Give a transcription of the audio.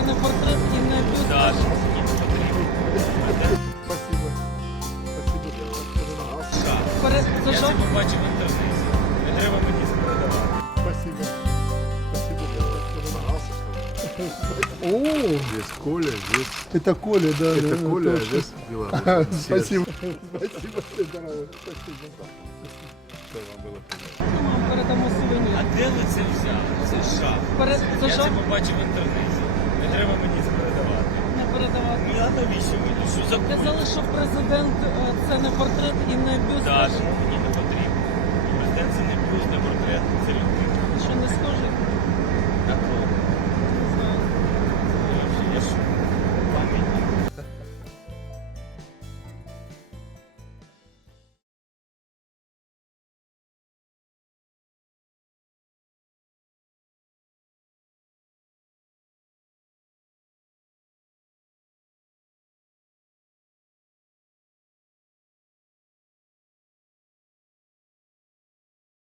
це не портрет і не бюст. Да, мені не потрібно. Спасибо. Спасибо. Це Я що? це побачив в інтернеті. Не треба мені це передавати. Спасибо. Спасибо. О, Здесь Коля, здесь это Коля, да. это да, Коля, а точно. здесь Беларусь. Спасибо. Спасибо, ты здорово. Спасибо. Что вам было приятно. Ми вам передамо А сувенір. де ви це взяли? Це шах. Це Я що? це побачив в інтернеті. Не треба мені це передавати. Не передавати. Ну, а навіщо ви? Ну, що за Казали, що президент це не портрет і не бюст. Да, мені не